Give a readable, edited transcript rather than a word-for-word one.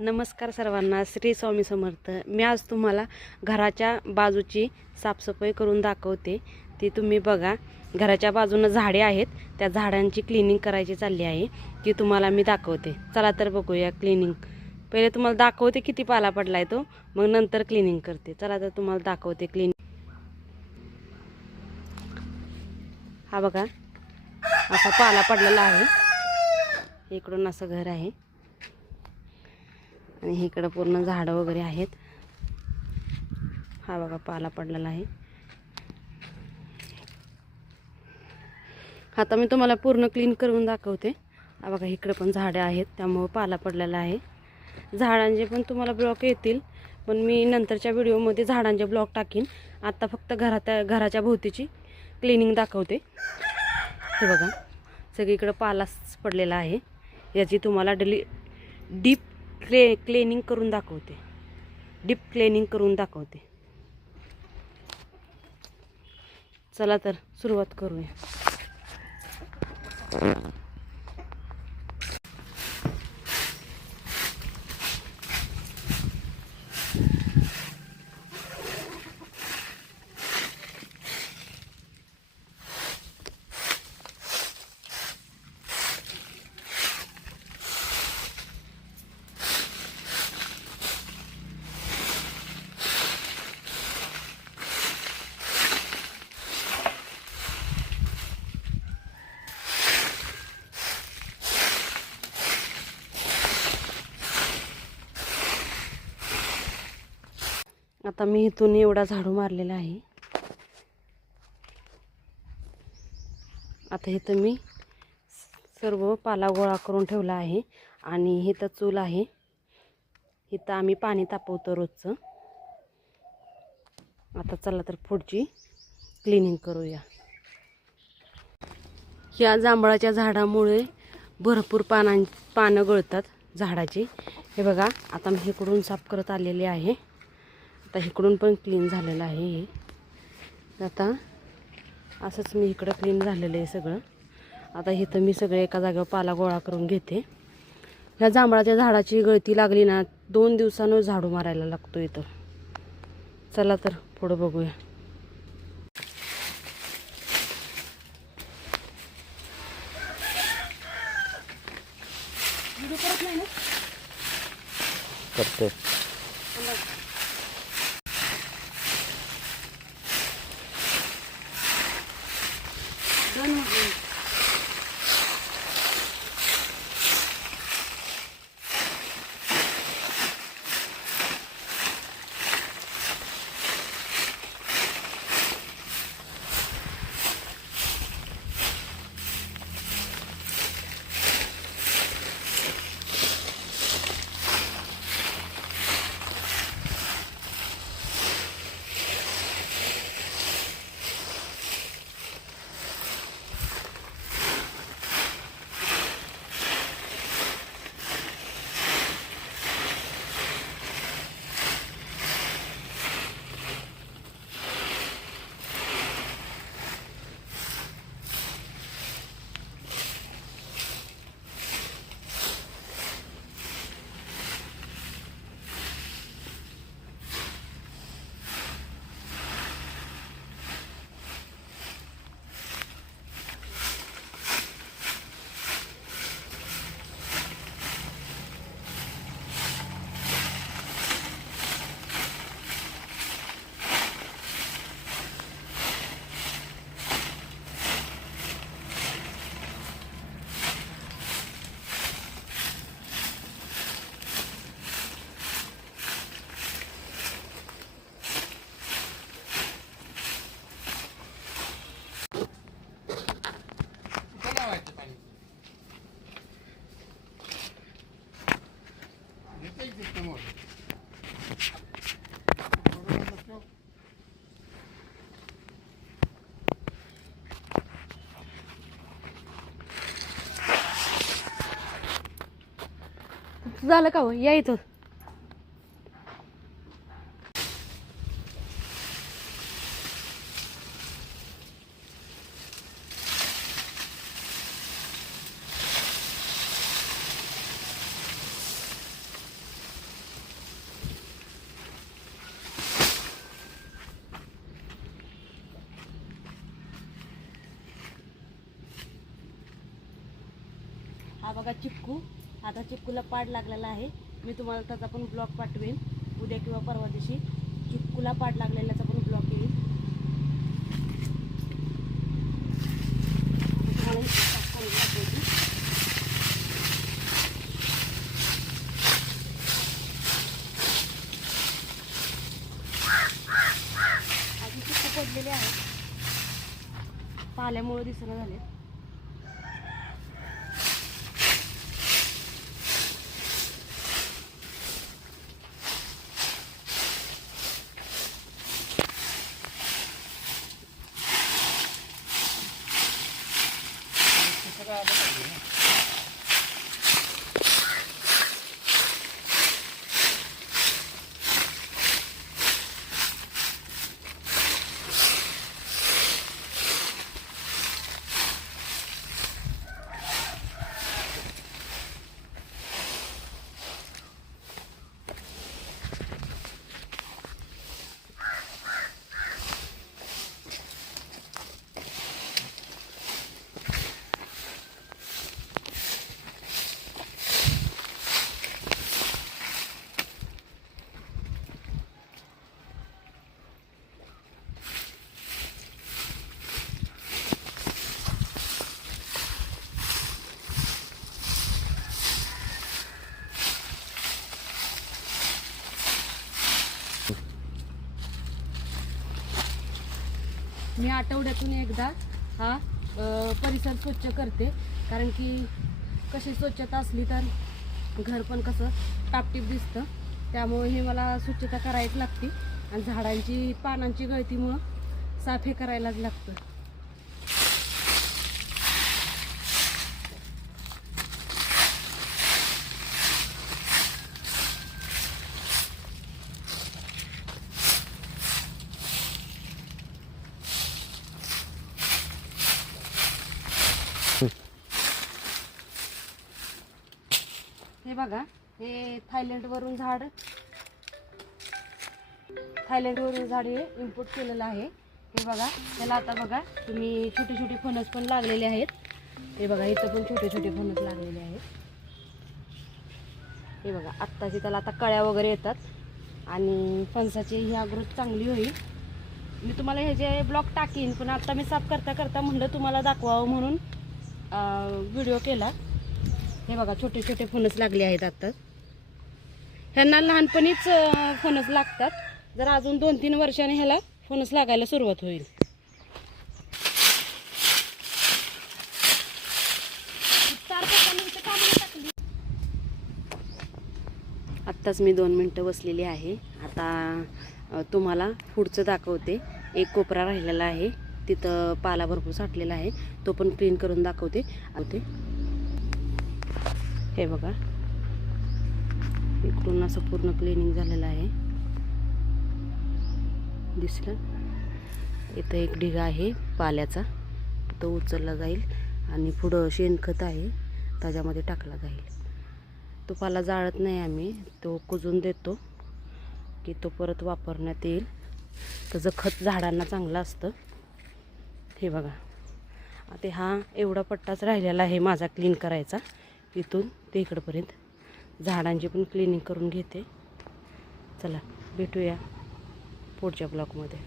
नमस्कार सर्वांना, श्री स्वामी समर्थ। मी आज तुम्हाला घराच्या बाजूची साफसफाई करून दाखवते। ती तुम्ही बघा, घराच्या बाजूने झाडे आहेत, त्या झाडांची क्लीनिंग करायची चालली आहे, ती तुम्हाला मी दाखवते। चला तर बघूया क्लीनिंग। पहिले तुम्हाला दाखवते किती पाला पडलाय तो, मग नंतर क्लीनिंग करते। चला तर तुम्हाला दाखवते क्लीनिंग। हा बघा, असा पाला पडलेला आहे। इकडून असं घर आहे आणि इकडे पूर्ण झाडं वगैरे आहेत। हा बघा पाला पडलेला आहे। आता मी तुम्हाला पूर्ण क्लीन करून दाखवते। हा बघा, इकडे पण झाडं आहेत, त्यामुळे पाला पडलेला आहे। झाडांचे पण तुम्हाला ब्लॉक येतील, पण मी नंतरच्या व्हिडिओमध्ये झाडांचे ब्लॉक टाकीन। आता फक्त घराच्या भोवतीची क्लीनिंग दाखवते। हे बघा, सगळीकडे पालाच पडलेला आहे। याची तुम्हाला डीप क्लीनिंग करून दाखवते। डीप क्लीनिंग करून दाखवते। चला तर सुरुवात करूया। आता मी इथून एवढा झाडू मारलेला आहे। आता इथं मी सर्व पाला गोळा करून ठेवला आहे आणि इथं चूल आहे। इथं आम्ही पाणी तापवतो रोजचं। आता चला तर पुढची क्लीनिंग करूया। या जांभळाच्या झाडामुळे भरपूर पानं गळतात झाडाची। हे बघा, आता मी इकडून साफ करत आलेले आहे। आता इकडून पण क्लीन झालेलं आहे हे। आता असंच मी इकडं क्लीन झालेलं आहे सगळं। आता इथं मी सगळे एका जागेवर पाला गोळा करून घेते। ह्या जांभळाच्या झाडाची गळती लागली ना, 2 दिवसांवर झाडू मारायला लागतो इथं। चला तर पुढं बघूया। करते झालं का हो? या इथं। बघा चिक्कू, आता चिक्कूला पाड लागलेला आहे. मी तुम्हाला त्याचा पण ब्लॉग पाठवेन उद्या किंवा परवा दिवशी. चिक्कूला पाड लागलेल्याचा पण ब्लॉग येईल. तुम्हाला साफ करून दाखवते. आधी चिक्कू पडलेले आहेत, पाल्यामुळे दिसणं झाले. मी आठवड्यातून एकदा हा परिसर स्वच्छ करते, कारण की कशी स्वच्छता असली तर घर पण कसं टापटीप दिसतं. त्यामुळे हे मला स्वच्छता करायच लागते. आणि झाडांची पानांची गळतीमुळं साफ हे करायलाच लागतं. हे बघा, हे थायलंडवरून झाड हे इम्पोर्ट केलेलं आहे. हे बघा, त्याला आता बघा तुम्ही छोटे छोटे फणस पण लागलेले आहेत. हे बघा, इथं पण छोटे छोटे फणस लागलेले आहेत. हे बघा, आत्ताची त्याला आता कळ्या वगैरे येतात आणि फणसाची ही ग्रोथ चांगली होईल. मी तुम्हाला हे जे ब्लॉग टाकीन, पण आता मी साफ करता करता म्हणलं तुम्हाला दाखवावं म्हणून व्हिडिओ केला. हे बघा, छोटे छोटे फणस लागले आहेत आता. ह्यांना लहानपणीच फणस लागतात. जर अजून 2-3 वर्षाने ह्याला फणस लागायला सुरुवात होईल. आत्ताच मी 2 मिनटं बसलेली आहे. आता तुम्हाला पुढचं दाखवते. एक कोपरा राहिलेला आहे, तिथं पाला भरपूर साठलेला आहे, तो पण क्लीन करून दाखवते. हे बघा, इकडून असं पूर्ण क्लिनिंग झालेलं आहे, दिसलं. इथं एक ढिगा आहे पाल्याचा, तो उचलला जाईल आणि पुढं शेणखत आहे त्याच्यामध्ये टाकला जाईल. तो पाला जाळत नाही आम्ही, तो कुजून देतो की तो परत वापरण्यात येईल. त्याचं खत झाडांना चांगलं असतं. हे बघा, आता हा एवढा पट्टाच राहिलेला आहे माझा क्लीन करायचा. इथून ते इकडंपर्यंत झाडांची पण क्लिनिंग करून घेते. चला भेटूया पुढच्या ब्लॉगमध्ये.